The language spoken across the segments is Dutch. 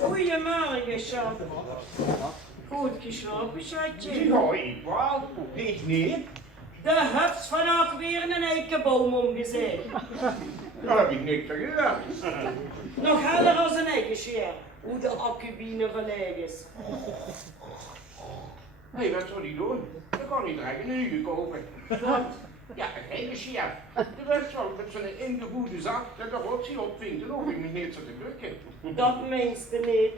Goedemorgen, schat. Goed geslapen, schatje? Ja, ik wel. Ik niet. De hups vandaag weer een eikenboom omgezet. Dat heb ik niet vergeet. Nog heller als een eikenscheer. Hoe de accubine verlegen is. Hé, wat zou die doen? Dan kan hij direct een uur kopen. Wat? Ja, een hele chef. De rest zal met zo'n ingegoede zak dat de rotsie opvindt. Dan hoef ik me niet zo te drukken. Dat meeste niet.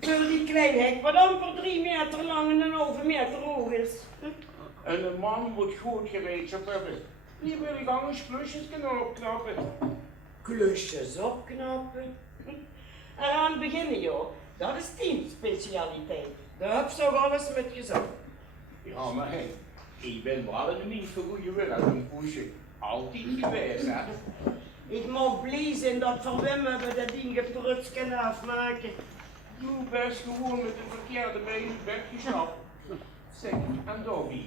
Vul die klein hek wat amper 3 meter lang en een halve meter hoog is. En een man moet goed gereedschap hebben. Hier wil ik anders klusjes kunnen opknappen. Klusjes opknappen. Eraan beginnen, joh. Dat is teamspecialiteit. De hups zou alles met gezag. Ja, maar hé, ik ben wel een niet voor goede wil uit een poesje. Altijd geweest, hè. Ik mag blij zijn dat van Wim we dat ding gepruts kunnen afmaken. Doe best gewoon met de verkeerde been in bed gestapt. Zeg, en Dobby,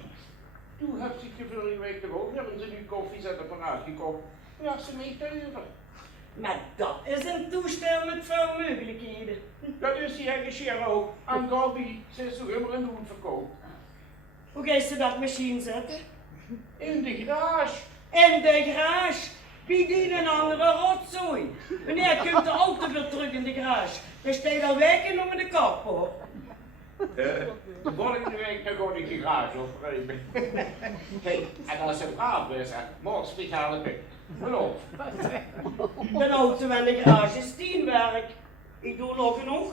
toen heb ik de vorige week toch ook hebben ze nu koffiezetapparaat gekocht. Ja, ze mee te huren. Maar dat is een toestel met veel mogelijkheden. Dat is die engageer ook. En Dobby, ze is toch immer een hoed verkoopt. Hoe ga je dat machine zetten? In de garage. In de garage. Wie die een andere rotzooi? Wanneer komt de auto weer terug in de garage? Dan sta je al weken om de kap hoor. Volgende week dan ga ik de garage opruimen. Hey, en als ze braaf is, hè, morgen speciale pik. Geloof. De auto en de garage is teamwerk. Ik doe nog genoeg.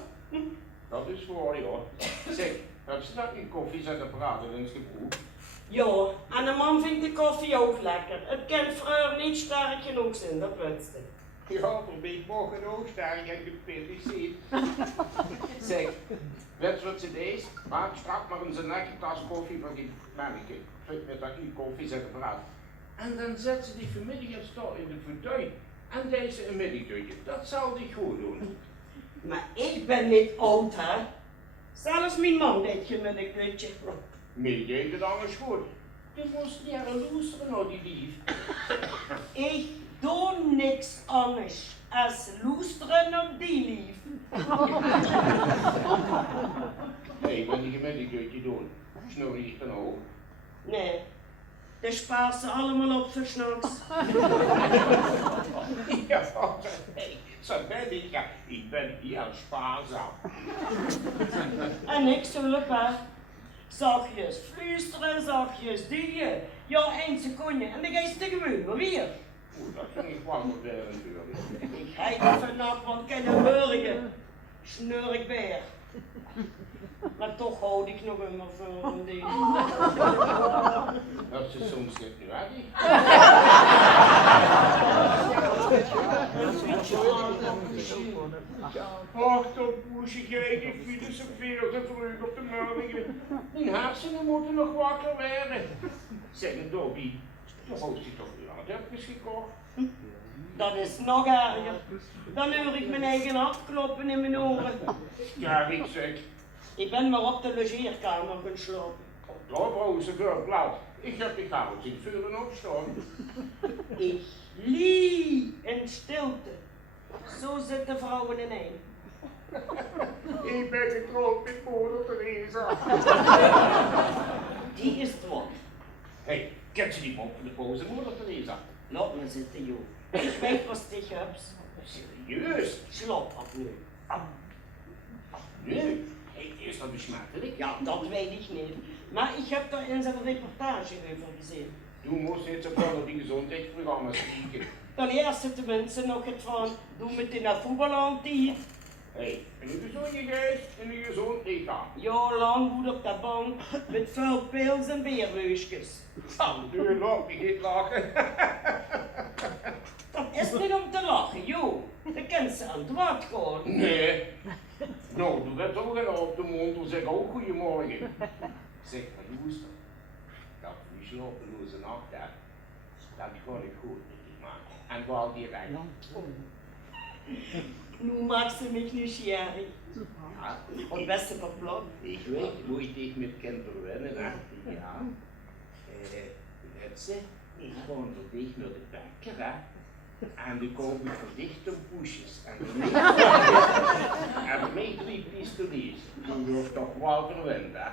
Dat is voor je hoor. Zeg, heb je dat niet koffiezetapparaat in het gebroek? Ja, en de man vindt de koffie ook lekker. Het kan vroeger niet sterk genoeg zijn, dat wenste. Ja, probeer ik morgen ook sterk en gepeticeerd. Zeg, weet wat ze deed? Maak strak maar eens een lekker tas koffie van die merken. Met dat die koffiezetapparaat. En dan zet ze die vanmiddag en staat in de fauteuil. En deze een middagdutje. Dat zal die goed doen. Maar ik ben niet oud, hè? Zelfs mijn man deed je met een kutje. Nee, deed het anders goed. Je moest leren loesteren naar die lief. Ik doe niks anders als loesteren op die lief. Nee, wat die middagdutje doen. Snor je dan ook? Nee, de spaart ze allemaal op voor s'nachts. Ja, nee, zo ben ik. Ja, ik ben heel spaarzaam. En ik zullen hè. Zachtjes fluisteren, zachtjes duwen. Ja, 1 seconde en dan ga je tegemoet weer. Oeh, dat vind ik wel modern natuurlijk. Ik ga je vannacht wat kunnen horen. Snur ik weer. Maar toch houd ik nog immer voor een ding. Dat ze soms niet nu uit. Ach, dat poesje kreeg ik filosofeer te vroeg op de morgen. Mijn hersenen moeten nog wakker werden. Zeg een Dobby, toch heeft hij toch laadhefjes gekocht? Dat is nog erger. Dan hoor ik mijn eigen hart kloppen in mijn oren. Ja, ik zeg. Ik ben maar op de logeerkamer gaan slapen. Ja, vrouw, ze veel plaats. Ik heb die kamer zien vuren opstaan. Ik lie in stilte. Zo zitten vrouwen in één. Ik ben getrouwd met moeder Teresa. Die is dwang. Hé, kent je die mop van de boze moeder Teresa? Laat me zitten, joh. Ik weet wat stig hebt. Serieus? Slap af nu. Nu? Hé, is dat besmettelijk? Ja, dat weet ik niet. Maar ik heb daar in zijn reportage over gezien. Du moest niet zoveel op die gezondheidsprogramma's kijken. Ten eerste tenminste nog het van, doe met in dat voetbalantief. Hé, een gezonde geest en een gezond lichaam. Ja, lang goed op de bank, met veel pils en beerweusjes. Nu laat ik niet lachen. Dat is niet om te lachen, joh. Dan kan ze aan het woord gaan. Nee. Nou, doe dat ook wel op de mond en zeg ook goedemorgen. Zeg maar, Loester, dat die slapeloze nacht hè, dat ga ik goed met die man. En wel direct. Nu maakt ze mich nieuwsgierig. Ja, Und beste van plan. ik weet hoe je dich met kinderen wennen, hè. Ja. Net ze, ik ga voor dich naar de bakker, hè. En dan koop ik voor dich de poesjes. En En mij 3 pistoliers. Du wordt toch wel verwend, hè?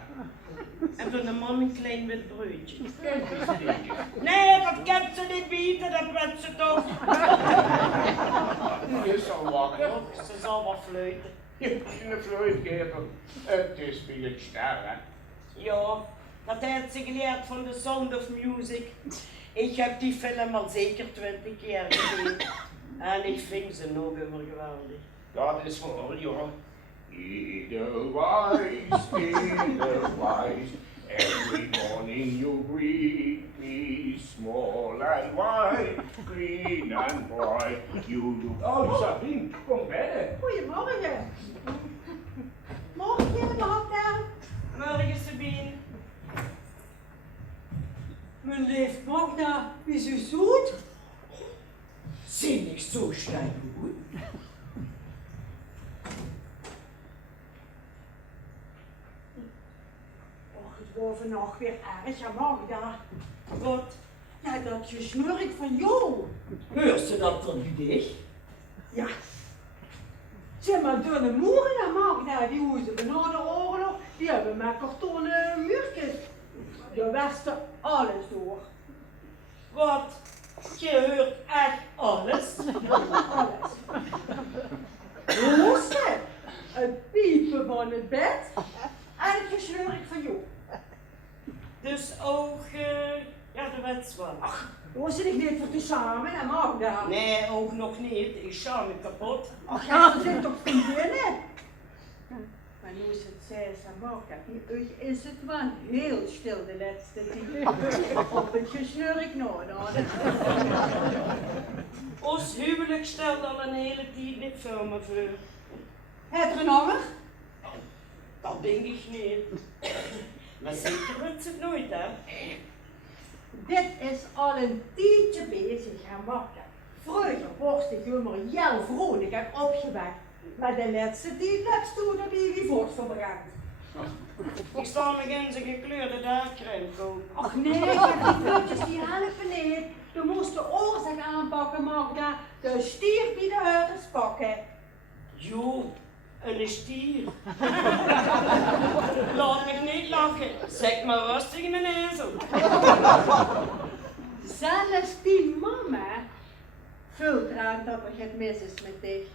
En voor de man een klein wit broodje. Geen pistoliers. Nee, dat kan ze niet bieden, dat weet ze toch. Die is al wakker. Ze zal wat fluiten. Je hebt een fluit geven. Het is wie het ster, hè? Ja, dat heeft ze geleerd van The Sound of Music. Ik heb die film al zeker 20 keer gezien. En ik vind ze nog immer geweldig. Dat is voor jongen. Edelweiss, every morning you greet me, small and white, green and bright, you look... Oh, Sabine, kom binnen. Goedemorgen. Morgen, Magda. Morgen, Sabine. Mijn lief Magda, wie zo zoet? Zie ik zo snel goed? Och, het was vannacht weer erg, hè, Magda. Wat? Ja, dat gesnurk van jou. Hoort ze dat dan dicht? Ja. Zeg maar, door de moeren, hè, Magda, die hoezen we na de oorlog, die hebben met kartonnen muurtjes. De westen alles door. Wat? Je hoort echt alles? Alles. Hoesten, het piepen van het bed en het gesnurk van jou. Dus ook, ja, de wetswal. Was je niet voor te samen, hè, Magda? Nee, ook nog niet. Ik schaam me kapot. Ach ja, ze zijn toch vriendinnen? Maar nu is het zij, Magda, nu is het wel heel stil de laatste tijd. Op het gesnurk nou. Ons huwelijk stelt al een hele tijd niet voor me voor. Het er nog? Dat denk ik niet. Maar zeker wordt ze het nooit, hè? Dit is al een tijdje bezig, hè, Magda. Vroeger was ik immer heel vrolijk en opgewekt. Maar de laatste tijd heb je toen wie voortverbrand. Ik zal nog eens een gekleurde dagcrème kopen. Ach nee, ik heb die puntjes die helpen niet. Je moest de oorzaak aanpakken, Magda. De stier bij de huiders pakken. Jo, een stier. Laat me niet lachen. Zeg maar rustig in mijn ezel. Zelfs die mama voelt eraan dat er het mis is met dich.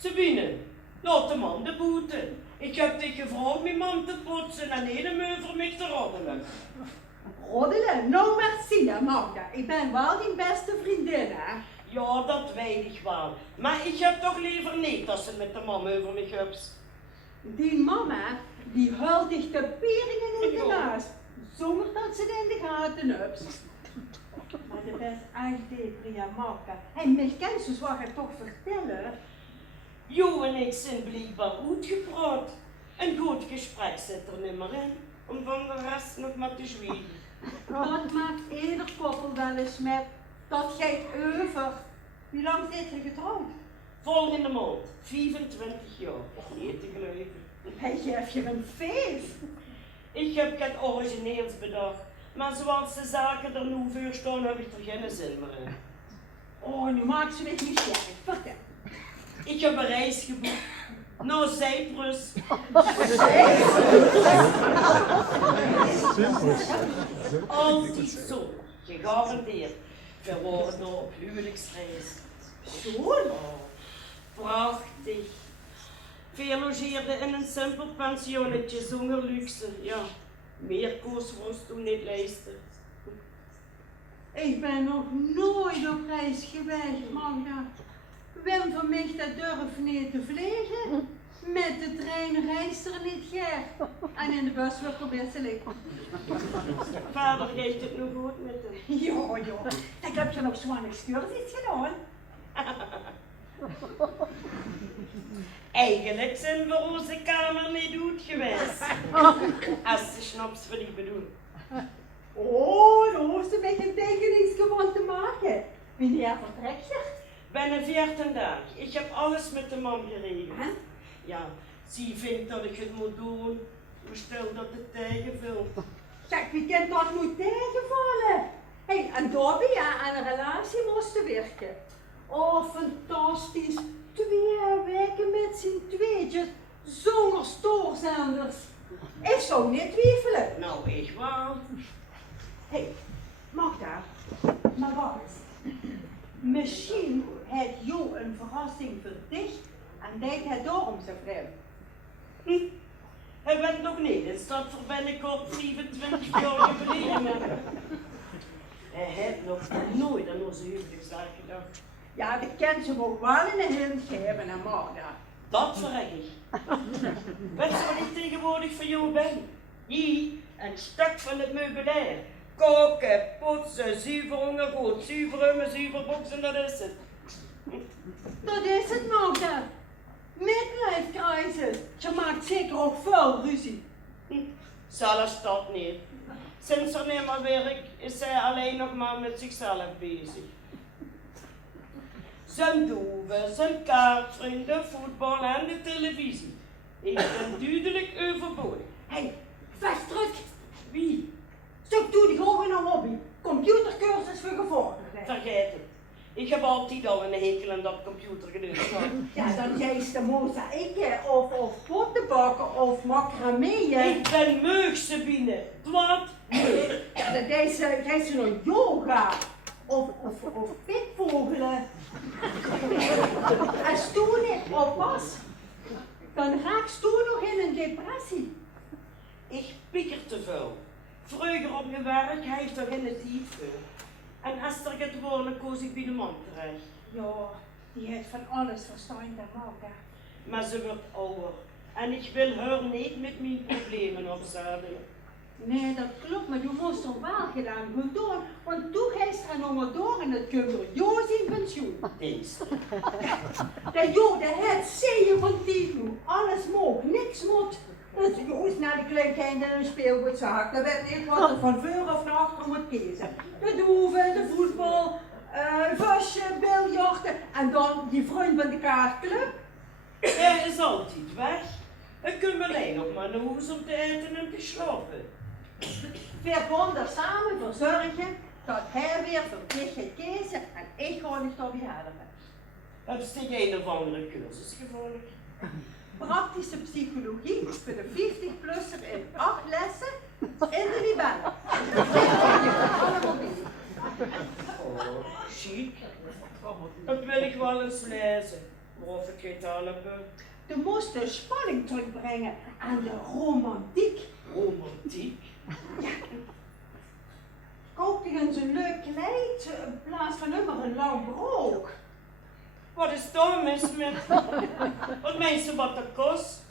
Sabine, laat de man de boete. Ik heb dich gevraagd mijn man te poetsen en helemaal voor mij te roddelen. Roddelen? Nou merci, hè, Magda. Ik ben wel die beste vriendin, hè. Ja, dat weet ik wel. Maar ik heb toch liever niet dat ze met de man over me gups. Die mama, die huilt dich de peringen in de Ja. naast. Zonder dat ze het in de gaten hebt. Maar dat is echt depri, hè, Magda. En mij kent ze zwak het toch vertellen. Jo en ik zijn blijkbaar goed gepraat. Een goed gesprek zit er niet meer in, om van de rest nog maar te zwiegen. Dat maakt ieder koppel wel eens met. Dat gij over. Wie lang zit je getrouwd? Volgende maand, 25 jaar, niet te geloven. Hij geeft je een feest. Ik heb het origineels bedacht, maar zoals de zaken er nu voor staan, heb ik er geen zin meer in. Oh, nu maakt ze mij nieuwsgierig. Vertel. Ik heb een reis geboekt naar Cyprus. Altijd zo, gegarandeerd. We worden daar op huwelijksreis. Zo? Oh, prachtig. We logeerden in een simpel pensionnetje zonder luxe. Ja, meer koos we ons toen niet leisten. Ik ben nog nooit op reis geweest, Magda. Wim van mij dat durft niet te vliegen. Met de trein reist er niet ger. En in de bus wordt er wisselijk. Vader geeft het nog goed met hem. Ja, ja. Ik heb je nog zo'n excursies gedaan. Eigenlijk zijn we onze kamer niet goed geweest. Als de snaps voor die bedoel. Oh, dan hoeft ze met een tekeningsgewoon te maken. Wanneer vertrek je? Binnen 14 dagen. Ik heb alles met de man geregeld. Hè? Ja, ze vindt dat ik het moet doen. Maar stel dat het tegenvalt. Kijk, wie kent dat moet tegenvallen? Hey, en daar ben je aan een relatie moesten werken. Oh, fantastisch. 2 weken Sanders. Ik zou niet twijfelen. Nou, echt waar. Hé, Magda, maar wacht eens. Misschien heeft Jo een verrassing voor dich en deed hij daarom zo vreemd. Hij weet nog niet, het staat voor binnenkort 25 jaar jubileum. Hij heeft nog nooit aan onze huwelijksdag gedacht. Ja, dat kan ze ook wel in een hint geven aan Magda. Dat verrek ik. Weet je wat ik tegenwoordig voor jou ben? Hier, een stuk van het meubilair. Koken, poetsen, zuiver ondergoed, zuiver rummen, zuiver boksen, dat is het. Dat is het, Magda. Midlife crisis. Je maakt zeker ook veel ruzie. Zelfs dat niet. Sinds er niet meer werkt, is zij alleen nog maar met zichzelf bezig. Zijn doven, zijn kaartvrienden, voetbal en de televisie. Ik ben duidelijk overbodig. Hé, vastdruk. Wie? Stuk toe die gewoon een hobby. Computercursus voor gevorderden. Vergeet het. Ik heb altijd al een hekel aan dat computer gedaan. Ja, dan juist de mozaïeken of pottenbakken of macrameeën. Ik ben meug, Sabine. Wat? Ja, dat is nog yoga. Of pitvogelen. Als toen niet oppas, dan raakst toen nog in een depressie. Ik pieker te veel. Vroeger op mijn werk heeft er geen tijd voor. En als er gaat worden, koos ik bij de man terecht. Ja, die heeft van alles verstand, dat Magda. Maar ze wordt ouder. En ik wil haar niet met mijn problemen opzadelen. Nee, dat klopt, maar je moest er wel gedaan goed doen. Want toen geest er nog maar door en het komt door Jo zijn pensioen. Eens. Dat Jo, dat heeft zeeën van nu. Alles mocht, niks moet. Dus Jo is naar de kleinkinderen in een speelgoedzaak. Dan weet ik wat er van voor of naar achter moet kiezen. De doeven, de voetbal, vosje, biljarten en dan die vriend van de kaartclub. Hij is altijd weg. Ik kom alleen nog maar naar huis om te eten en te slapen. We konden samen verzorgen dat hij weer voor dich gaat kiezen en ik ga niet op je helpen. Heb je een of andere cursus gevolgd? Praktische psychologie voor de 50-plusser in 8 lessen in de Libellen. Allemaal binnen. Oh, chic. Dat wil ik wel eens lezen. Maar of ik het helpen. Je moest de spanning terugbrengen en de romantiek. Romantiek? Koop je eens een leuk kleed in plaats van maar een lang broek. Wat is daar mis met? Wat meen ze wat dat kost?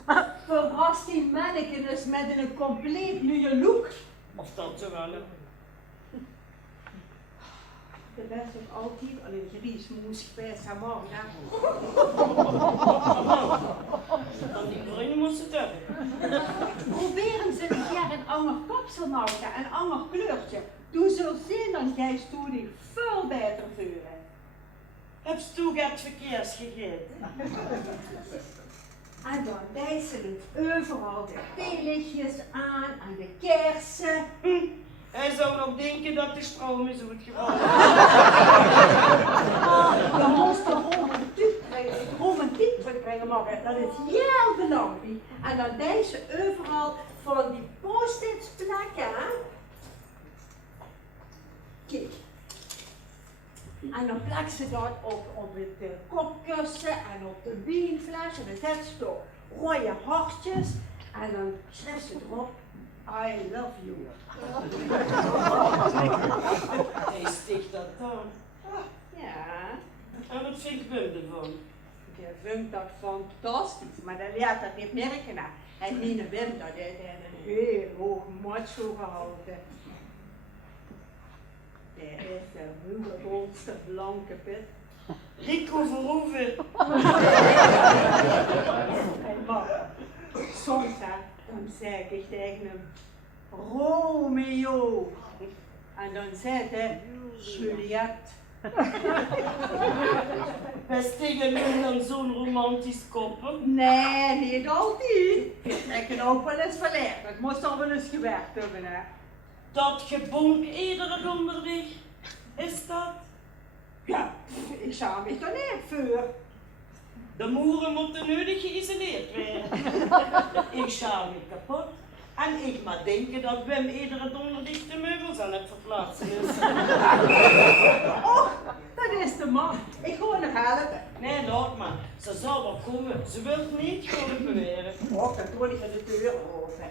Verras die mannequins met een compleet nieuwe look. Of dat ze wel. De best ook altijd al een griesmoes geweest aan Magda. Dan die bruine moest het hebben. Proberen ze een keer een ander kapsel Magda, een ander kleurtje. Doe zo zien dan jij toen die veel beter vuren. Heb je toen het verkeers gegeten? En dan wijzen het overal de theelichtjes aan en de kersen. Hij zou nog denken dat de stroom is uitgevallen. Je moest de romantiek terugbrengen, Margaret. Dat is heel belangrijk. En dan deze overal van die post-its plakken. Kijk. En dan plak ze dat op het kopkussen en op de wienfles. En dan zet ze toch rode hartjes. En dan schrijft ze erop, I love you. Hij sticht dat aan. Ja. En wat vindt Wim ervan? Je vindt dat fantastisch, maar dan laat dat niet merken. Nou. En Nina Wim, dat heeft een heel hoog macho gehouden. Dat is de ruwe, blanke pit. Rico Verhoeven. En maar, soms hè, dan zeg ik tegen hem, Romeo. En dan zegt hij, Juliette. Best tegen hem dan zo'n romantisch koppen. Nee, niet altijd. Ik kan ook wel eens verlegd. Het moest al wel eens gewerkt hebben, hè. Dat gebonk iedere donderdag. Is dat? Ja, ik zou me toch niet voor. De moeren moeten nodig geïsoleerd worden. Ik schaal me kapot. En ik maar denken dat Wim iedere donderdag de meubels aan het verplaatsen is. Och, dat is de man. Ik ga nog helpen. Nee, laat maar. Ze zal wel komen. Ze wil niet geholpen worden. Och, dan doe ik de deur open.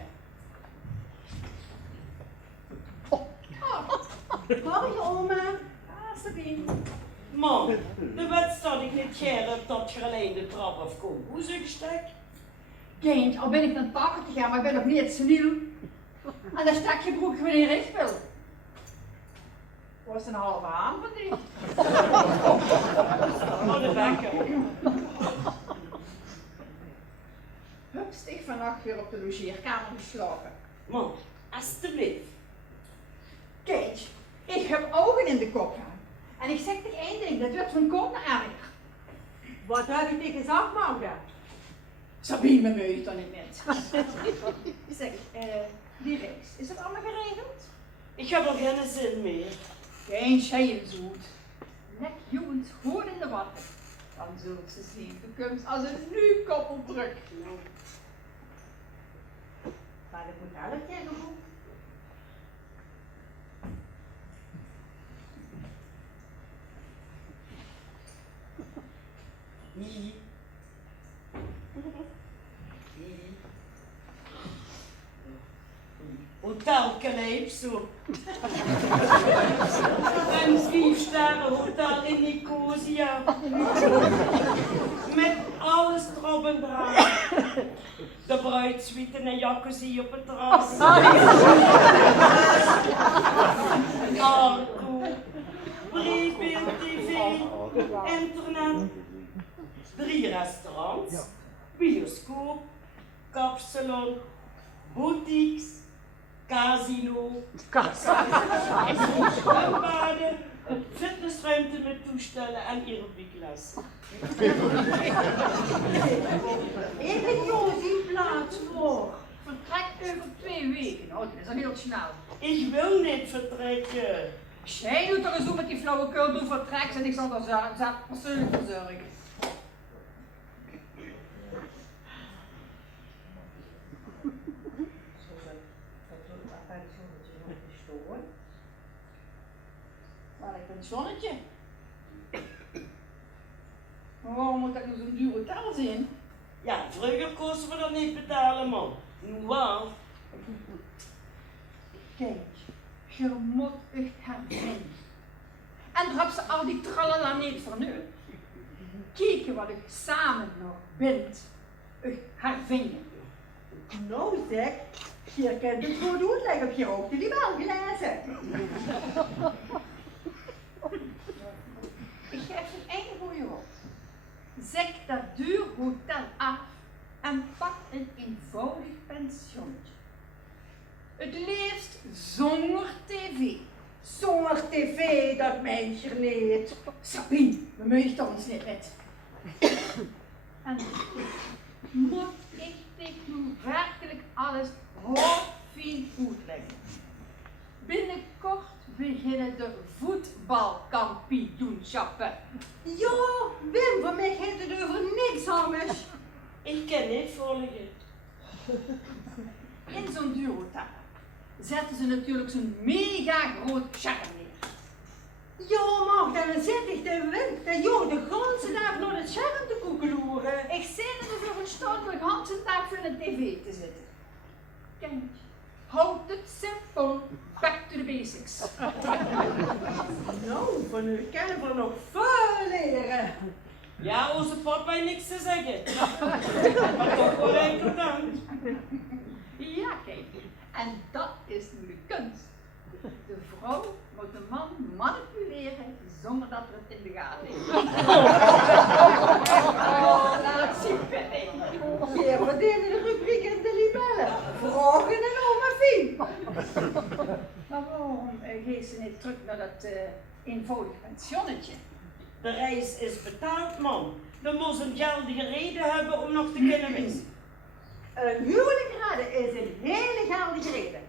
Morgen, oma. Ah, Sabine. Man, de wet staat ik niet geer op dat je alleen de trap afkomt. Hoe zeg je stek? Kind, al ben ik dan 80 jaar, maar ik ben nog niet seniel. En dan stak je broek wanneer ik wil. Was een halve aan van die. Van de bekken. Hups, ik vannacht weer op de logeerkamer geslapen. Man, alsjeblieft. Kind, ik heb ogen in de kop gaan. En ik zeg tegen één ding, dat wordt van kort naar erger. Wat heb je tegen gezegd, Magda? Sabine, me meut dan niet met. Zeg, die reis, is het allemaal geregeld? Ik heb al geen zin meer. Geen scheelzoet. Leg jongens gewoon in de watten. Dan zult ze zien, de komt als een nu koppeldruk. Maar dat moet elk keer doen. Hi. Hotel Calypso. Een 5-sterren hotel in Nicosia. Met alles erop en eraan. De bruidssuite en jacuzzi op het terras. Arco. Briefbeeld, tv, internet. 3 restaurants. Bioscoop. Kapsalon. Boutiques. Casino, zwembaden, fitnessruimte met toestellen en aerobiekles. Ik jongens in plaats voor. Vertrek over 2 weken. Oh, dat is al heel snel. Ik wil niet vertrekken. Jij doet er eens zo met die flauwekul, doe vertrek en ik zal er zelf persoonlijk voor zorgen. Maar ik ben zonnetje. Maar waarom moet dat nou zo'n duur hotel zijn? Ja, vroeger kosten we dat niet betalen, man. Nu wel. Kijk, je moet echt hervinden. En daar heb ze al die tralala niet voor nu. Kijk wat ik samen nog bind. Echt hervinden. Nou zeg, je kent het goed uitleggen op je hoofd, die wel gelezen. Ik geef het einde voor je op. Zeg dat duur hotel af en pak een eenvoudig pensionnetje. Het liefst zonder tv. Zonder tv, dat meisje niet. Sabine, we mogen ons niet met. En moet ik dit nu werkelijk alles fijn uitleggen? Binnenkort beginnen de voetbalkampioenschappen. Ja, Wim, voor mij gaat het over niks anders. Ik kan niet volgen. In zo'n duurhotel zetten ze natuurlijk zo'n mega groot scherm neer. Ja, maar dan zit ik de wind, de joh, de ganse dag naar het scherm te koekeloeren. Ik zei dat er voor een stadelijk Hansendag voor een tv te zitten. Kijk, houd het simpel. Back to the basics. Nou, van u kunnen we nog veel leren. Ja, onze papa heeft niks te zeggen. Maar toch wel enkel dan. Ja, kijk. En dat is nu de kunst. De vrouw moet de man manipuleren zonder dat we het in de gaten heeft. Oh, laat zien, Penny. Weer verdienen de rubriek in de libellen. Vragen en oma Fien. Maar waarom geeft ze niet terug naar dat eenvoudig pensionnetje? De reis is betaald, man. Dan moet een geldige reden hebben om nog te kunnen missen. Een huwelijk raden is een hele geldige reden.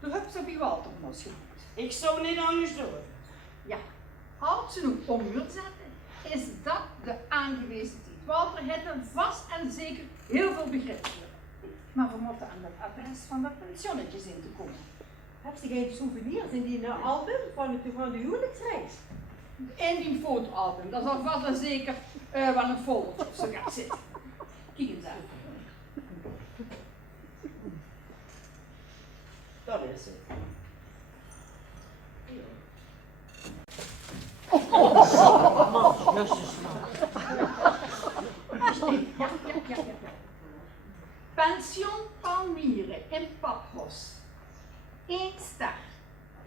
Toen heb ze bij Walter ons gehad. Ik zou niet anders doen. Ja, had ze nu om wil zetten is dat de aangewezen tijd. Walter heeft er vast en zeker heel veel begrip voor. Maar we moeten aan het adres van dat pensionnetje zien te komen. Heb je geen souvenirs in die album van de huwelijksreis? In die fotoalbum, dat zal vast en zeker wel een folder op zo gaat zitten. Kijk eens aan. Dat is het. Ja. Pension Palmyre in Paphos. 1 ster.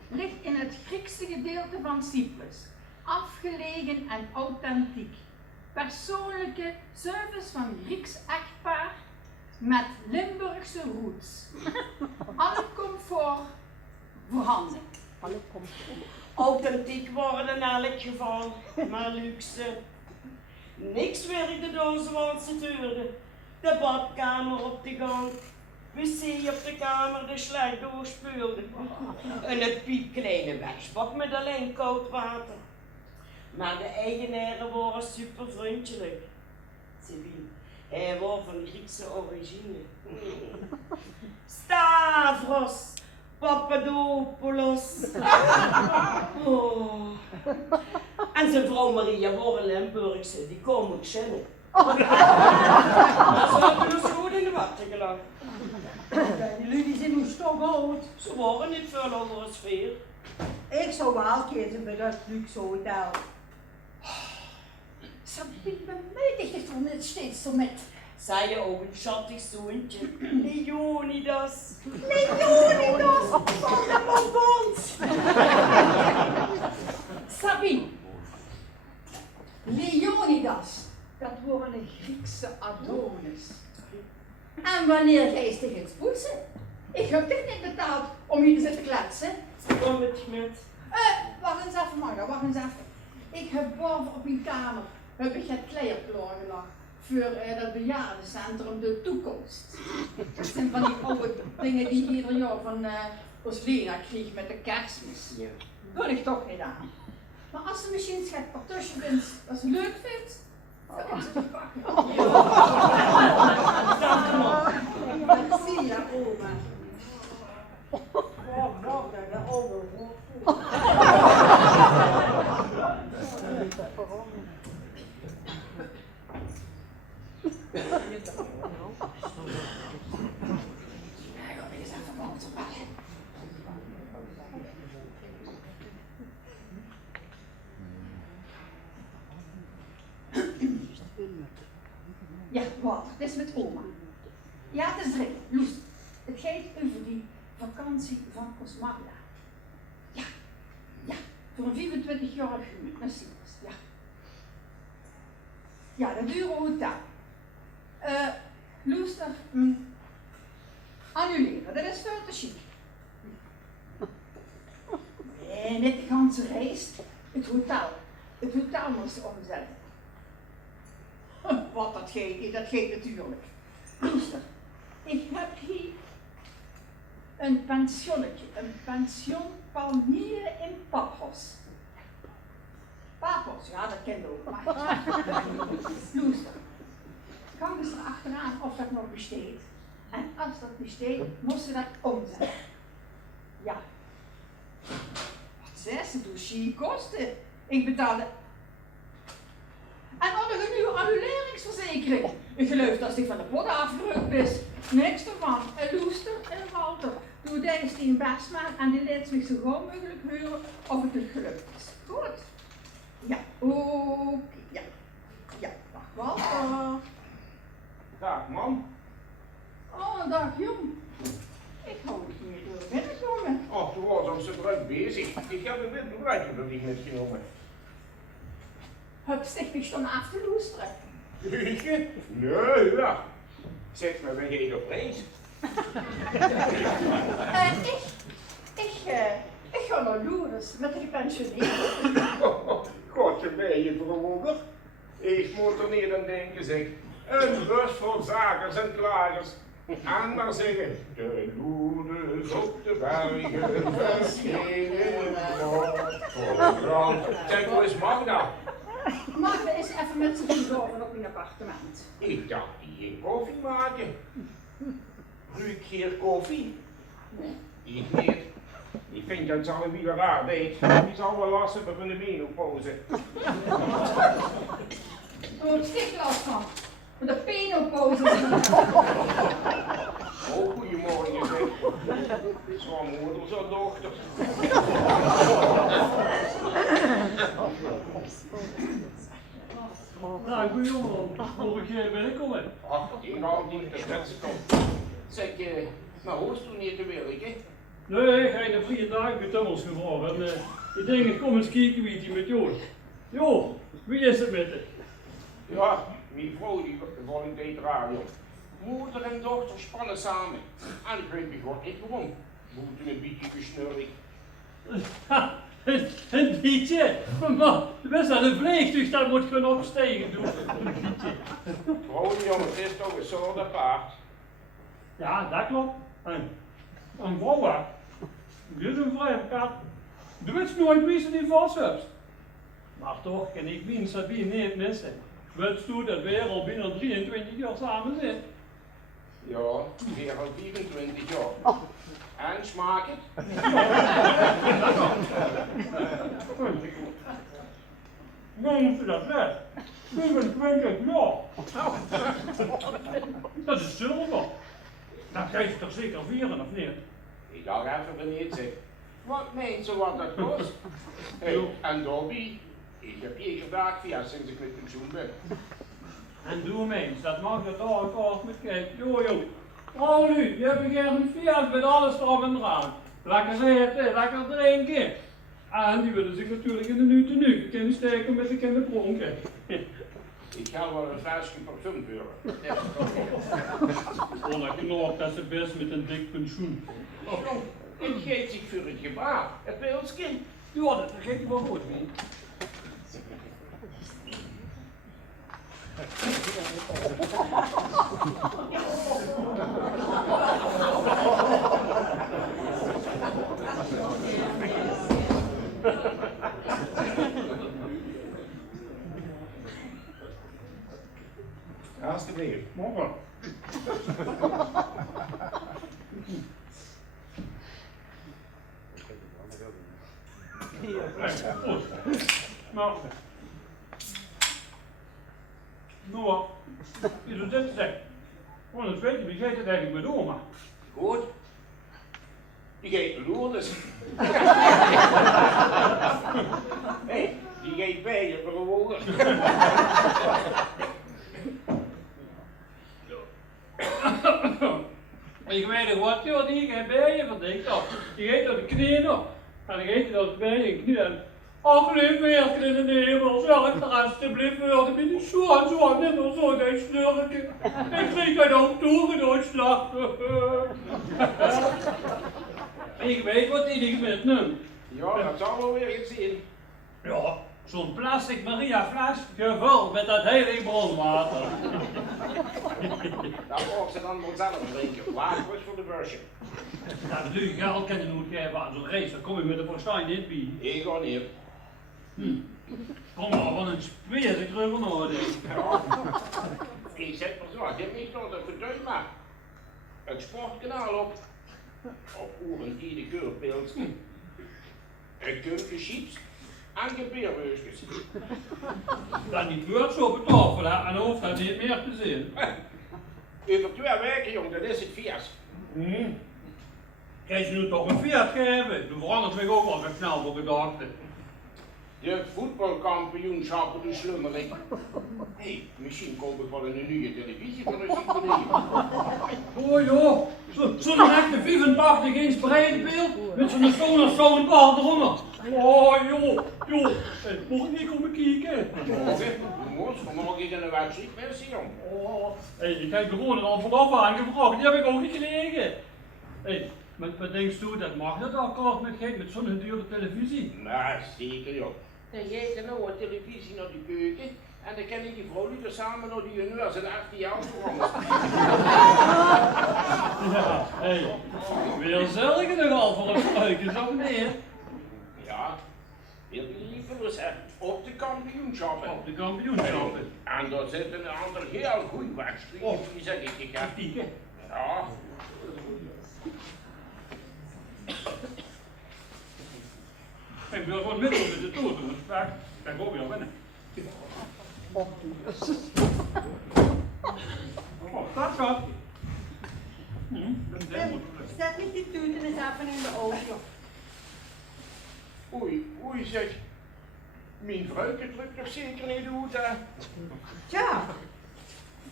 Ligt in het Griekse gedeelte van Cyprus. Afgelegen en authentiek. Persoonlijke service van Grieks echtpaar met Limburgse roots. Alle comfort voorhanden. Authentiek worden in elk geval, maar luxe. Niks werkte dan zoals het hoorde. De badkamer op de gang, wc op de kamer, de slijk doorspeelde. En het piepkleine wegspot met alleen koud water. Maar de eigenaren waren super vriendelijk. Civiel, hij was van Griekse origine. Stavros Papadopoulos. Oh. En zijn vrouw Maria waren Limburgse, die kon ik kennen. Maar ze hebben dus goed in de water gelegd. Jullie zijn nu toch oud. Ze waren niet veel over een sfeer. Ik zou wel kiezen bij dat luxe hotel. Sabine, bij mij ligt het toch niet steeds zo met. Zei je ook een schattig zoontje? Leonidas. Leonidas van de Bonbons! Sabine. Leonidas. Dat wordt een Griekse Adonis. En wanneer jij eens tegen het poetsen? Ik heb dit niet betaald om hier te zitten kletsen. Kom het met. Wacht eens even, Marga, wacht eens even. Ik heb boven op mijn kamer heb ik het kleerklaar gelegd voor dat bejaardencentrum De Toekomst. Dat zijn van die oude dingen die ieder jaar van ons Lena kreeg met de kerstmis. Ja. Wil ik toch niet aan. Maar als ze misschien schat ertussen vindt dat ze leuk vindt, dan kan ze het pakken. Zie je, oma. Wacht, de oude. Ja, wat? Het is met oma. Ja, het is druk. Loes, het gaat over die vakantie van Osmaria. Ja, voor een 25-jarig huwelijk naar Cyprus, ja. Ja, dat dure hotel. Loester, annuleren, dat is veel te chic. Nee, niet de ganse reis, het hotel. Het hotel moest omzetten. Wat, dat geeft natuurlijk. Loester, ik heb hier een pensionnetje, een pension Palmyre in Paphos. Paphos, ja, dat kent ook. Maar Loester, kan dus er achteraan of dat nog besteedt. En als dat besteedt, moest ze dat omzetten. Ja. Wat zei ze, dossier kosten. Ik betaalde. En onder een nieuwe annuleringsverzekering. Ik geloof dat die van de pot afgerukt is. Niks ervan. En Loester en Walter. Doe deze die een best maar en die laat zich zo gauw mogelijk horen of het een gelukt is. Goed. Ja, oké. Ja, dag Walter. Dag man. Oh, dag jong. Ik hou niet meer door binnenkomen. Oh, toen was ons zo druk bezig. Ik heb een wit broodje voor die metgenomen. Heb zich niet dan af te loesteren. Leuke? Nee, ja. Zet me weer heel op reis. Ik ga naar Lourdes met de gepensioneerden. God, je ben je vroeger. Ik moet er niet aan denken, zeg. Een bus vol zakers en klagers. En maar zeggen, de Lourdes op de bergen, verschenen voor de grond. Zeg, hoe is Magda? mag we eens even met z'n drieën boven op mijn appartement? Ik dacht die koffie maken. Ruik hier koffie? Nee. Ik niet. Ik vind dat ze alle weer raar deed. Die zal wel last hebben van de menopauze. Oh, ik stik last van. Van de penopose. Oh, goedemorgen zeg. Zo'n moeder, zo'n dochter. Nou, goedemorgen. Mag ik binnenkomen? Ach, die gaat niet, dat ze komt. Zeg, maar hoe is toen niet te werken? Nee, ik ga in de vrije dagen bij Tummels gevraagd. En ik denk, ik kom eens kijken wie die met jou is. Jo, wie is het met je? Ja, mijn vrouw die volgt radio. Moeder en dochter spannen samen. En ik weet niet wat ik waarom. Moeten een beetje gesnurrig. Een beetje? Maar we zijn een vliegtuig, dat moet gewoon opstijgen doen. Een beetje. Vrouw jongen, het is toch een soort paard. Ja, dat klopt. En een vrouw, dit is een vrije kat. Du weet nooit wie ze die vast hebt. Maar toch kan ik wie Sabine niet missen. Weet je dat we al binnen 23 jaar samen zijn? Ja, weer al 24 jaar. En smaakt het? Nou moet je dat net. 24 jaar. Dat is zilver. Dat geeft je toch zeker vieren of niet? Ik dacht even van niet zeg. Wat meent ze wat dat kost? Hey, en Dobby, ik heb hier vandaag via sinds ik met pensioen ben. En doe mens, dat mag je toch ook met kijken. Jo. Oh nu, je hebt een keer een Fiat met alles erop en eraan. Lekker zitten, lekker drinken. En die willen zich natuurlijk in de nu kunnen steken met de kinderpronken. Ik ga wel een flesje parfum vuren. Oh, dat knort, dat is best met een dik pensioen. Jong, het geeft zich voor het gebaar. Het beeldskind. Ja, dat vergeet je wel goed, mee. Alsjeblieft. Morgen. Goed. Nou. Nou, je doet dit zeg. Oh, dat weet je, wie geeft het eigenlijk met oma? Goed. Die geeft Lourdes. Nee, die geeft bij je voor een woord. Ik weet nog wat, joh, die geeft bij je, wat denk ik toch? Die geeft door de knieën op. En dan geeft hij door de bij je knieën. Ach, lief meertje in de hemel, zeg het er alsjeblieft wel, dan ben ik zo, nimmer zo, dat snurken. Ik kreeg dat ook toegedoodsslag. Ik weet wat die niet metneemt. Ja, dat zal wel weer iets zien. Ja, zo'n plastic Maria fles gevuld met dat heilige bronwater. Dat mag ze dan wel zelf drinken. Water is voor de beursje. Ja, natuurlijk geld kan je nooit geven aan zo'n race, dan kom je met de voorstijn niet bij. Ik ga niet. Kom maar van een speer, ik terug van orde. Ja. Ik zet maar zo, ik heb niet tot een verduid maar. Het sportkanaal op. Op oren die de keurbeeld. Een kumpje chips en gebeerbeusjes. Dat niet beurt zo op de tafel, hè, en dan hoeft dat niet meer te zien. Over 2 weken, jong, dat is het Fiat. Krijg je nu toch een Fiat geven? Toen verandert zich ook wel zo snel voor gedachten. De voetbalkampioenschappen, de slummerik. Hé, misschien koop ik wel een nieuwe televisie voor een ziekte. Oh joh, zo'n echte 85 inch breedbeeld met zo'n soundbar eronder. Oh joh, moet ik niet komen kijken. Jongens, vanmorgen is een wedstrijdversie, jong. Oh, hey, ik heb gewoon al vooraf aangevraagd, die heb ik ook niet gelegen. Hey, wat denk je, dat mag dat akkoord met zo'n dure televisie? Nou, zeker joh. Dan geeft er nou een televisie naar de keuken en dan kan die vrouw er samen naar die nu als een 18 jaar veranderd. Ja, hey, weer zellige nogal voor een struikje, zo meneer. Ja, wil je liever eens hebben? op de kampioenschappen. Op de kampioenschappen. En daar zitten een aantal heel goede wedstrijden, die zeg ik. Hè. Tieken. Ja. Ik wil gewoon middel met de toer doen. Vaak kan ik ook weer winnen. Oh, dat gaat. Dat is heel goed. Zet niet die tuten eens even in de auto. Oei zeg. Mijn vrouwtje drukt toch zeker niet uit, hè? Tja,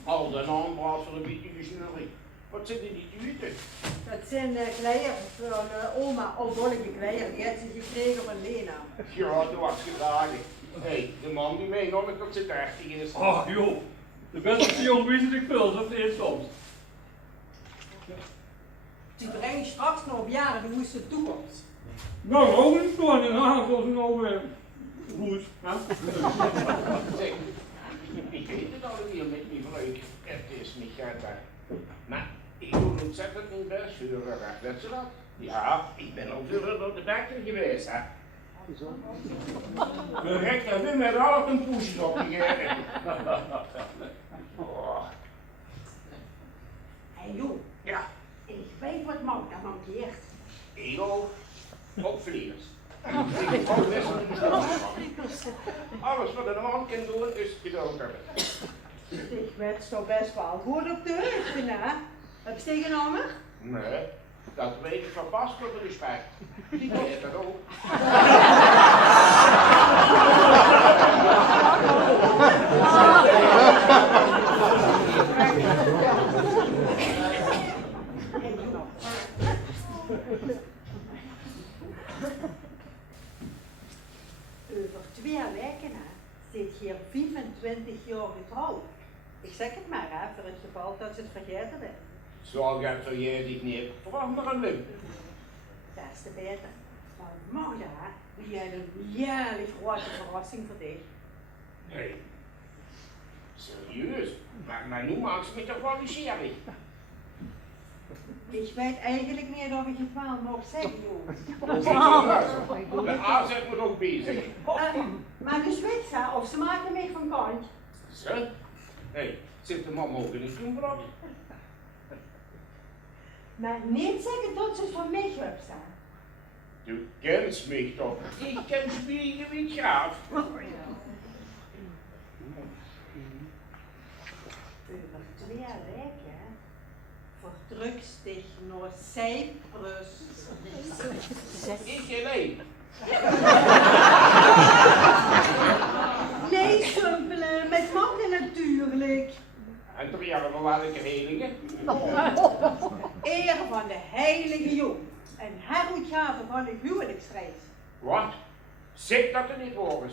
Al de aanbraad van een beetje gesnurrie. Wat zitten die tuten? dat zijn kleieren van oma, oudbollige kleieren. Die heeft ze gekregen van Lena. Ja, dat was gedragen. Hé, de man die mee nog tot zijn 30 is. Ach joh, de beste jong wist ik veel, dat is soms. Die brengen straks nog op jaren de woeste toekomst. Nou, ook niet zo in Den Haag zoals een oude roes. Zeg, ik weet het alweer met mijn vrouw. Het is niet gek, hè. Maar ik doe ontzettend mijn best voor dat ze dat. Ja, ik ben al veel op de bakker geweest, hè. De rechter heeft met alle een poesjes opgegeven. Oh, Hé joh, ja, ik weet wat Magda mankeert. ik ook vlees. Ik ook best wel een bestand. Alles wat een man kan doen is geduld hebben. Ik werd zo best wel goed op de heupen, hè? Heb je tegenomen? Nee, dat weet ik van pas tot de respect. Die weet dat ook. Over 2 weken, hè, zit hier 25 jaar getrouwd. Ik zeg het maar, hè, voor het geval dat ze het vergeten hebben. Zo gaat zo jij dit niet veranderen, Lum. Des te beter. Maar Magda, die heeft een heerlijk grote verrassing voor dich. Nee. Serieus? Maar nu maakt ze me toch wel nieuwsgierig. Ik weet eigenlijk niet of ik het wel mag zeggen, joh. De A zet me ook bezig. Maar dus weet ze, of ze maken mij van kant. Zo? Hé, zit de man ook in het groenblad? Maar niet zeggen dat ze het van mij hebt staan. Du kent mich toch? Ik ken spiegel wie graaf. Over 2 weken verdrukt zich naar Cyprus. Ik alleen. Nee, simpele, met Magda natuurlijk. En 3 jaar belangrijke helingen. Eer van de heilige jong. En heruitgave van de huwelijksreis. Wat? Zeg dat er niet horen.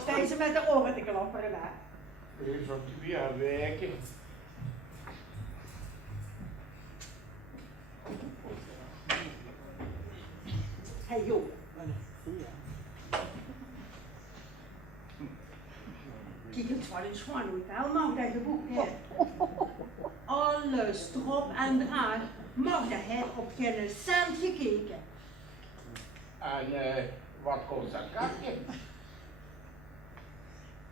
Staan ze met de oren te klapperen, hè? Over 2 weken. Hey joh. Kijk eens wat een zwan uit, hè? Magda geboekt heeft. Alles erop en eraan. Magda heeft op geen cent gekeken. En wat kost dat kaartje?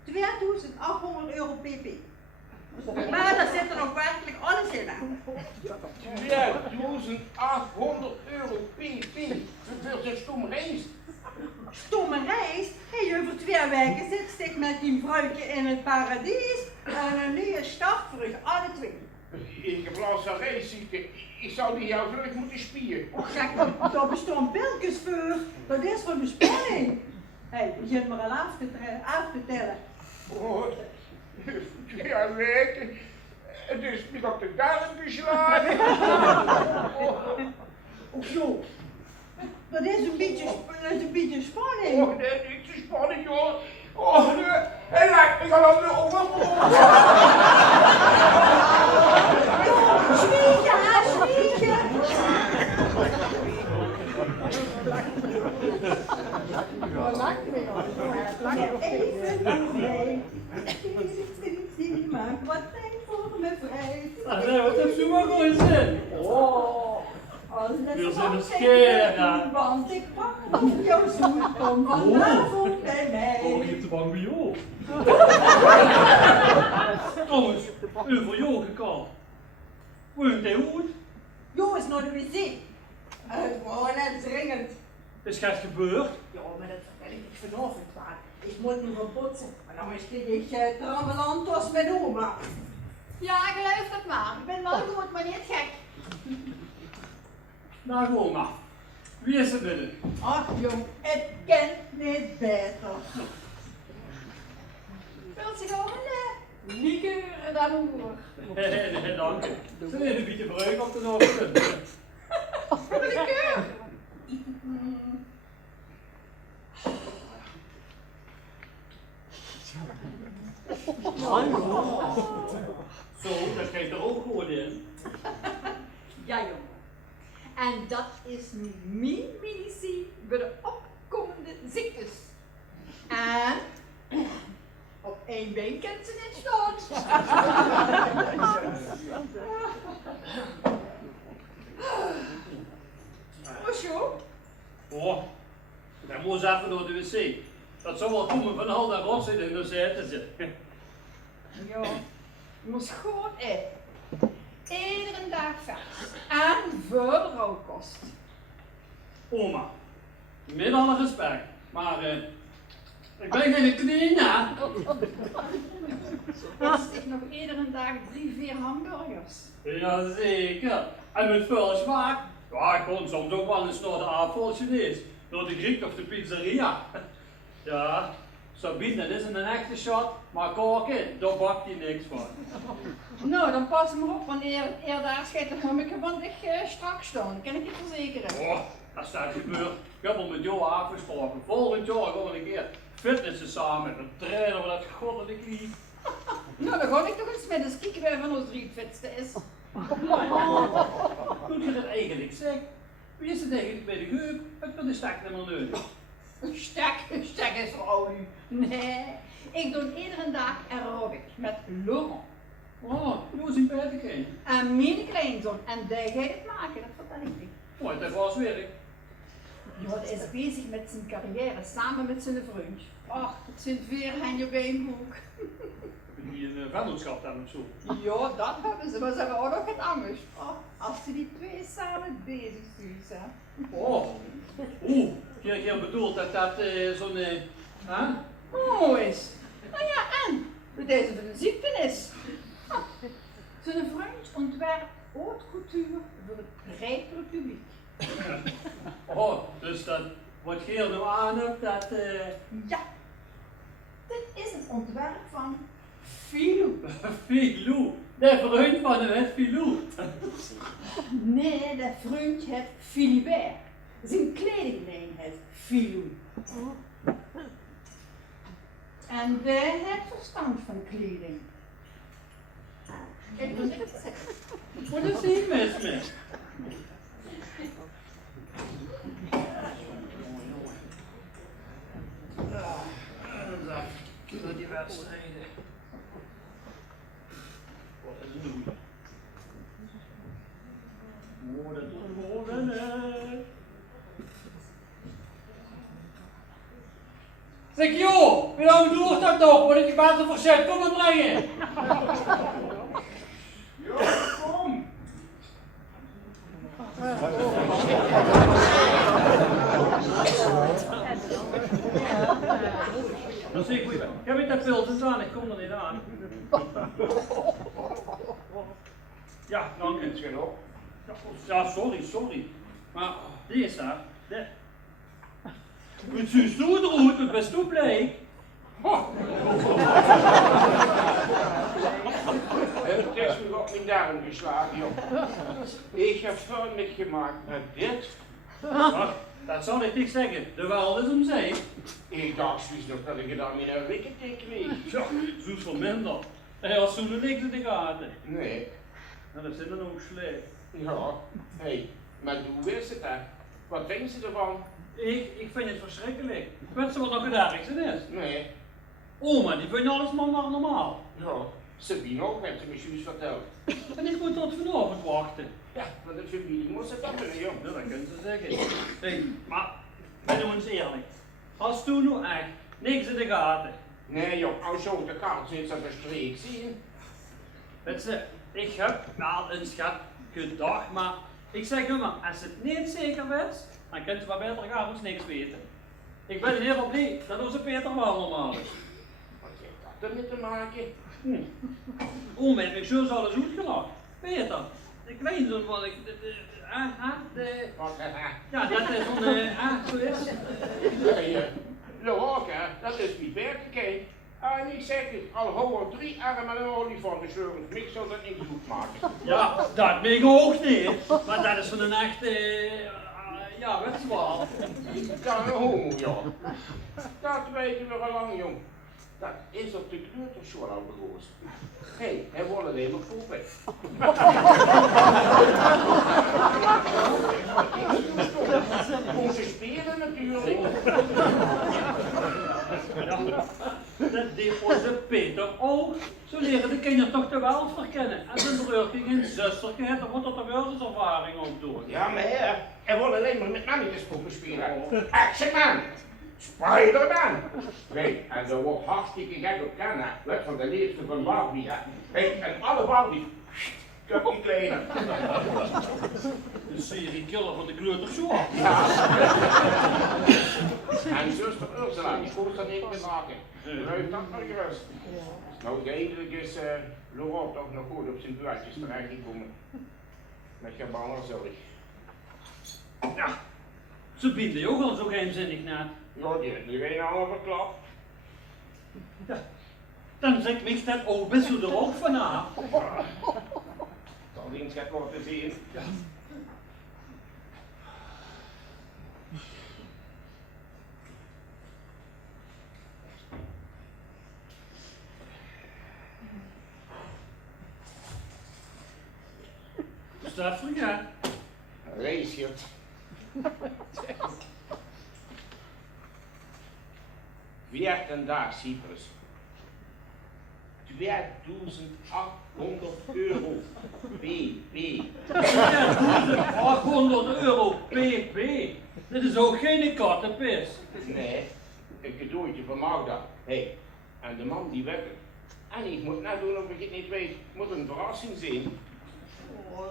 2800 euro pp. Maar daar zit er ook werkelijk alles in, hè? 2800 euro pp. Voor zo'n stom reis. Stomme reis. Hey, over 2 weken zit ik met die vrouwtje in het paradies. En een nieuwe start voor u alle 2. Ik heb last van reisziekte. Ik zou die jou vlug moeten spieren. Och gek, daar bestaan pilletjes voor. Dat is voor de spanning. Hey, begin maar al af te tellen. Oh, 2 weken. Het is me op de darm geslagen. Och zo. Dat is een beetje spanning. Oh nee, niet zo spannend joh. Oh nee, hij lijkt me al aan de overboord. Zwiegen, hè, zwiegen. Even maak wat tijd voor me vrij. Nee, wat heeft u maar gewoon zin? Oh, alles Wil ze wat het ik scheren? doe, want ik pak Op jouw stoel, kom vanavond bij Oh, mij. je hebt de bang bij jou. Trouwens, over jou gekald. Woont hij goed? Jo is naar de wc. Het was net dringend. Is het gebeurd? Ja, maar dat vertel ik niet vanavond, maar ik moet nog wat poetsen. Maar dan stik ik trammelantos met oma. Ja, geloof dat maar. Ik ben wel goed, maar niet gek. Dag oma. Wie is er binnen? Ach jong, het kent niet beter. Wilt zich ook een liqueur dan hoor. Nee, dank je. Ze heeft een beetje breuk op de ochtend. Een liqueur. Zo, dat geeft er ook goed in. Ja, jongen. En dat is nu mijn medicijn voor de opkomende ziektes. En op één been kent ze niet staan. Zo? Oh, dan moet ze even door de wc. Dat zou wel komen van al dat rotzooi in de zitten zitten. Ja, je moet gewoon eten. Iedere dag vers. En voor de rauwkost. Oma, met alle respect, maar ik ben geen knieën. Eet ik nog iedere dag 3-4 hamburgers. Jazeker. En met veel smaak. Ja, ik kon soms ook wel eens naar de afval Chinees. Door de Griek of de pizzeria. Ja, Sabine, dat is een echte shot, maar koken, daar bakt hij niks van. Nou, dan pas maar op wanneer daar schijt, dan kom ik want ik strak staan. Dat kan ik je verzekeren. Oh, als dat gebeurt, ik heb al met jou afgesproken. Volgend jaar gaan we een keer fitnessen samen. Dan trainen we dat goddelijk lief. Nou, dan ga ik toch eens met eens kijken wie van ons drie het fitste is. Doe je dat eigenlijk zeg? Wie is het eigenlijk bij de heup? Het kan de stek helemaal nodig. Stek is voor olie. Nee, ik doe iedere dag aerobic met Laurent. Oh, doe eens een beetje. En mijn kleinzoon. En die gaat het maken, dat vertel ik niet. Mooi, dat was werk. Ja, hij is bezig met zijn carrière, samen met zijn vriend. Ach, het zijn weer aan je beenboek. Heb je een vennootschap dan of zo? Ja, dat hebben ze, maar ze hebben ook nog het anders. Oh, als ze die twee samen bezig zijn. Oh, oeh, je bedoelt dat dat zo'n, hè? Mooi is. Nou ja, en? Met deze van een ziekte is. Zijn vriend ontwerpt haute couture voor het rijpere publiek. Oh, dus dat wat je nou aan hebt, dat Ja, dit is het ontwerp van Filou. Filou, de vriend van hem heet Filou. Nee, de vriend heet Philibert. Zijn kledinglijn heet Filou. En die heeft verstand van kleding. Ik doe niks zeggen. Wat is hier mis mee? Naar die wedstrijden. Wat is het nu? Oh, dat doen we gewoon winnen. Zeg joh, wie nou doet dat toch? Moet ik je baas voor chef komen brengen? Ja, kom. Dat zie ik goed. Ik heb niet dat filters aan, ik kom er niet aan. Ja, dank je. Misschien ook. Ja, sorry. Maar die is daar. Met zo'n stoerderhoed, met best toe blij. Het is me op mijn darm geslagen, joh. Ik heb vuilnis gemaakt met dit. Ja, dat zal ik niet zeggen. De wel is om zee. Ik dacht zoiets nog dat ik het aan mijn wikkertje kreeg. Ja, zo's voor minder. Hij had zo'n niks in de gaten. Nee. Nou, dat zit er nog slecht. Ja. Hé, maar hoe is het daar? Wat denken ze ervan? Ik vind het verschrikkelijk. Weet ze wat nog het ergste is? Nee. Oma, die vindt alles maar normaal. Ja. Sabine ook, heeft ze me juist verteld. En ik moet tot vanavond wachten. Ja, maar de familie moest het dan doen, joh. Ja, dat kunnen ze zeggen. Hey, maar ben nou eens eerlijk. Als toen nu echt niks in de gaten. Nee joh, als je de kaart zit, dat de streek zien. Weet je, ik heb wel een schat gedacht, maar ik zeg nu maar, als het niet zeker is, dan kunt je maar beter gaan ons niks weten. Ik ben in ieder geval blij dat onze Peter wel normaal is. Wat heeft dat ermee te maken? Met mij zo zal het goed gelachen. Peter, ik weet zo wat ik. Wat Ja, dat is zo'n. Zo is het. dat is niet werkelijkheid. En ik zeg het, al houden 3 armen en een olifant, dus niks zal dat niet goed maken. Ja, dat ben ik ook niet. Maar dat is van een echte. Ja, weet je wel. Dat een homo, joh. Dat weten we al lang, jong. Dat is op de kleuterschool al begonnen. Hé, hij wordt alleen maar poepen. Onze spelen natuurlijk. Ja, dat deed onze Peter ook. Zo leren de kinderen toch de wereld verkennen. En zijn broertje en zustertje, dan moet dat toch wel eens ervaring ook doen. Ja, maar hij wordt alleen maar met mannetjes poepen spelen. Action man! Spider-Man! Nee, en dat wordt hartstikke gek op kennen. Let van de liefste van Barbie, hè. Hey, en alle Barbie, niet kleiner. De serie killer van de kleuterschool. Ja. En zuster Ursula, die kon er niet mee maken. Ruikt dat maar gerust. Nou, eindelijk is Laurent toch nog goed op zijn buurtjes terechtgekomen. Met je bannerzorg. Ja, ze bieden je ook al zo geheimzinnig na. Ja, die heeft nu een allemaal verklapt. Ja, dan zeg ik dat ook best zo er ook vanaf. Zal dienst gaat worden zien. Ja. Wat staat voor je? Raceshirt. 14 dagen Cyprus. 2800 euro. PP. 800 euro pp. Dit is ook geen kattenpis. Nee, een cadeautje van Magda. Hey, en de man die werkt. En ik moet nou doen of ik het niet weet. Moet een verrassing zien. Oh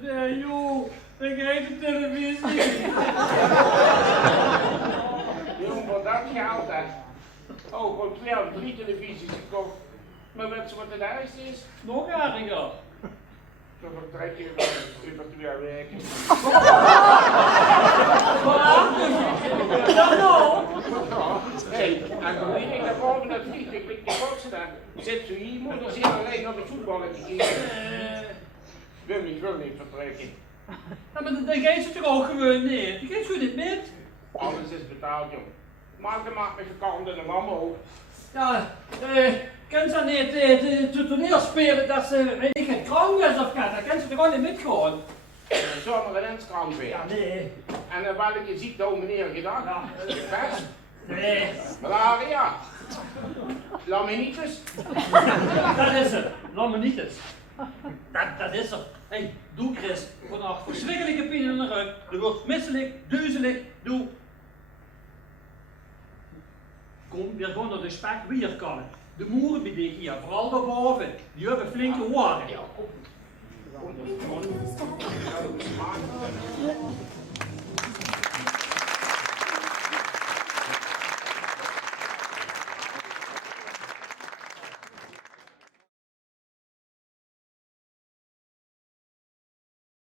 nee, joh. Vergeet de televisie. Jong, voor dat geld hè. Oh, gewoon 2 of 3 televisies gekocht. Maar weet je wat het ergste is? Nog erger. Dan vertrek je over 2 weken. Dan nog. Hey, en toen ik naar boven dat vliegtuig met de boksen daar, zit ze hier, moeder zit alleen naar de voetballen te kijken. Wil niet vertrekken. Ja, maar dan geeft ze toch ook gewoon niet. Die geeft gewoon niet met. Alles is betaald, jong. Maar je maakt met vakantie en de mama ook. Ja, kan ze niet het toneel spelen dat ze geen krank is of wat? Dan kan ze er gewoon niet metgaan. Zomer en krant weer. Ja, nee. En welke ziekte had meneer gedacht? Ja. Pest? Nee. Malaria? Laminitis? Dat is het. Laminitis. Dat is er. Hé, doe Chris. Vanaf verschrikkelijke pijn in de rug. Er wordt misselijk, duizelig, doe. Kom weer gewoon naar de spek weer kan. De moeren bij die hier, vooral daarboven, die hebben flinke oren. Ja, kom.